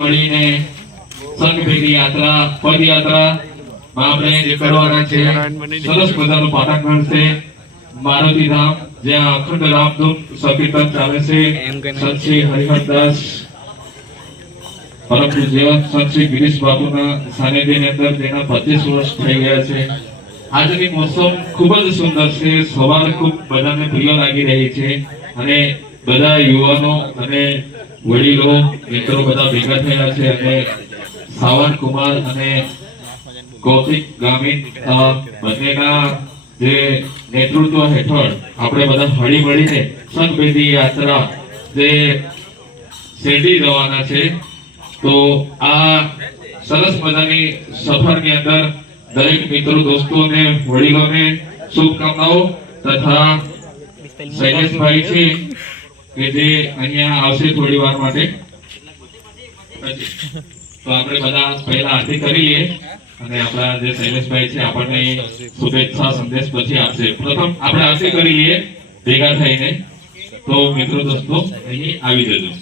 મળીને સંઘભેદી યાત્રા પદયાત્રા આપણે કરવાના છે. સરસ મજાનું પાટાકણ છે. મારુતિ ધામ જ્યાં અખંડ રામધૂમ સંકીર્તન ચાલે છે. સંત હરિહરદાસ પરંતુ જેવા સંત ગિરીશ બાપુના સાનિધ્યની અંદર તેના પચીસ વર્ષ થઈ ગયા છે. આજની મોસમ ખૂબ જ સુંદર છે. સવાર ખૂબ બધાને પ્રિય લાગી રહી છે. અને બધા યુવાનો અને વડીલો મિત્રો બધા ભેગા થયા છે અને સાવન કુમાર અને કૌશિક ગામિત બંનેના જે નેતૃત્વ હેઠળ આપણે બધા હળી મળીને સંઘભેદી યાત્રા જે શેરડી જવાના છે તો આ સરસ મજાની સફરની અંદર દરેક મિત્રો દોસ્તોને વડીલોને શુભકામનાઓ તથા શૈલેષભાઈ છે કે જે અહીંયા આવશે થોડી વાર માટે. તો આપણે બધા પહેલા આરતી કરી લઈએ અને આપણા જે શૈલેષભાઈ છે, આપણને શુભેચ્છા, સંદેશ પછી આપશે. પ્રથમ આપણે આરતી કરી લઈએ ભેગા થઈને. તો મિત્રો, દોસ્તો, અહીં આવી જજો.